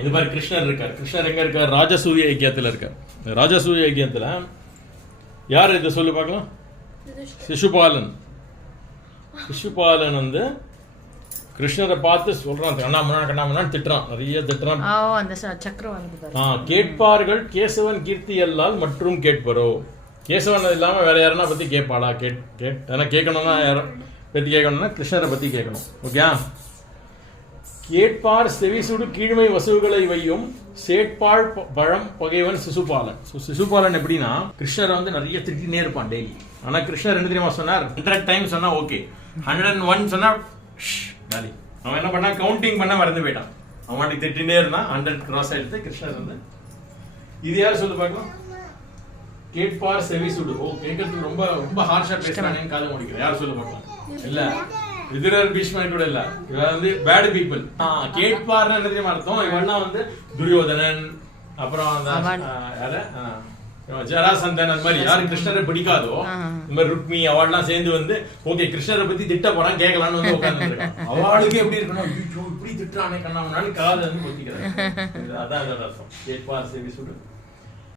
இது மாதிரி கிருஷ்ணர் இருக்கார். கிருஷ்ணர் எங்க இருக்கார்? ராஜசூய யஜ்யத்துல இருக்கார். ராஜசூய யஜ்யத்துல யார் இதை சொல்லி பார்க்கலாம்? சிசுபாலன். சிசுபாலன் வந்து கிருஷ்ணரை பார்த்து சொல்றான், கண்ணாமண்ணான்னு திட்டுறான், நிறைய திட்டுறான். கேட்பார்கள் கேசவன் கீர்த்தி எல்லால் மற்றும் கேட்பரோ. கேசவன் இல்லாம வேற யாருன்னா பத்தி கேட்பாளா? கேட்கணும்னா யாரும் பத்தி கேட்கணும்னா கிருஷ்ணரை பத்தி கேட்கணும். ஓகே. கேட்பார் செவிசுடு கீழ்மை வசுகளை வையும் சேட்பாள் பழம் பகைவன் சிசுபாலன். சிசுபாலன் எப்படின்னா கிருஷ்ணரை வந்து நிறைய திட்டினே இருப்பான் டெய்லி. ஆனா கிருஷ்ணர் என்ன தெரியுமா சொன்னார்? 100 டைம் சொன்னா ஓகே, 101 சொன்னா காலி. அவன் என்ன பண்ணா கவுண்டிங் பண்ண மறந்து போயிட்டான். அவன் திட்டினே இருந்தான். 100 கிராஸ் ஆயிடுத்து. கிருஷ்ணர் வந்து இது யார் சொல்லு பார்க்கலாம்? கேட்பார் செவிசுடு. ஓ, கேட்கறதுக்கு ரொம்ப ரொம்ப ஹார்ஷா பேசுறானேன்னு காது முடிக்கிறேன். யார் சொல்லு பார்க்கலாம்? இல்ல, விதுரர் பீஷ்மர் கூட இல்ல. இவன் வந்து பேட் பீப்புள். கேட்பார்னு என்ன தெரியுமா அர்த்தம்? இவன்னா வந்து துரியோதனன், அப்புறம் அந்த ஜராசந்தன், அந்த மாதிரி யாரு கிருஷ்ணரை பிடிக்காதோ, இந்த மாதிரி ருக்மி அவள்லாம் சேர்ந்து வந்து ஓகே கிருஷ்ணரை பத்தி திட்ட போறான், கேட்கலான்னு வந்து உட்கார்ந்து அவளுக்கு எப்படி இருக்கணும்? இப்படி திட்டுறானே கண்ணாமனாலும் காது வந்து கொத்திக்கிறாங்க. அதான் அதோட அர்த்தம். கேட்பார் செவிசுடு